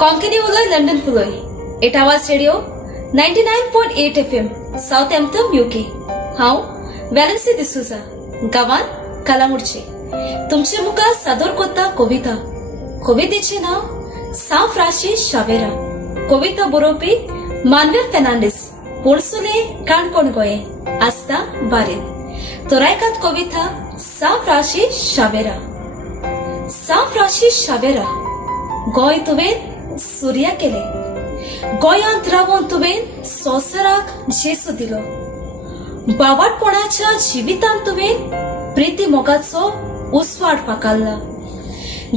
Konkani उलोय London फुलोय eight आवाज radio 99.8 FM Southampton UK। हांव वॅलेन्सी दिसूजा गावान कालांगुटचे तुमचे मुखार सादर कोत्ता कवितेचे नाव सा फ्रांसिस शावेरा। कविता बरोवपी मानुएल फेर्नांडेस पोर्सुले काणकोण गोये आस्ता बारेन। तोरायकात कविता सा फ्रांसिस शावेरा। सा फ्रांसिस शावेरा गोय तुवें सूर्या केले, गोयांत रावून तुवें संवसाराक जेसू दिलो। बावटपणाच्या जिवितांत तुवें प्रिती मोगाचो उसवाड फाकाल्ला।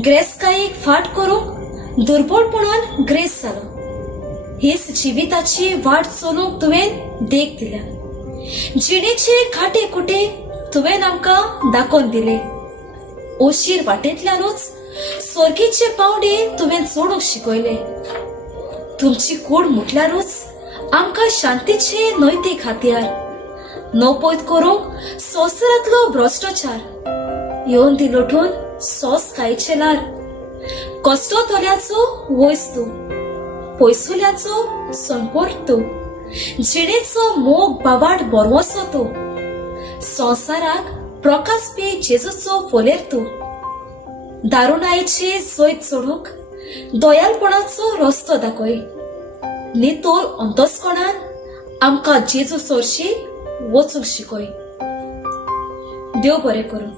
ग्रेसकायेक फाट करूंक दुर्बळपणान ग्रेस जालो। हीच जिविताची वाट चलूंक तुवें देख दिल्या। जिणेचे खाटे खुटे तुवें आमकां दाखोवन दिले। उशीर वाटेंतल्यानूच सोर्गीचे पावडे तुवें जोडूंक शिकयले। तुमची कूड म्हटल्यारूच आमकां शांतीचे नैतीक हातयार नपयत करूंक संवसारांतलो भ्रश्टाचार येवन ती लुटून सोस खायचे लार। कश्टतोल्याचो वयस तूं, पयसुल्याचो संपोर तूं, जिणेचो मोग बावाड बरवसो तूं, संवसाराक प्रकाशपी जेजूचो फोलेर तूं। दारुणायेचे सोयत सोडूंक दयालपणाचो रस्तो दाखय। नितोल अंतस्कोणान आमकां जेजू सोरशी वचूंक शिकय। देव बरें करूं।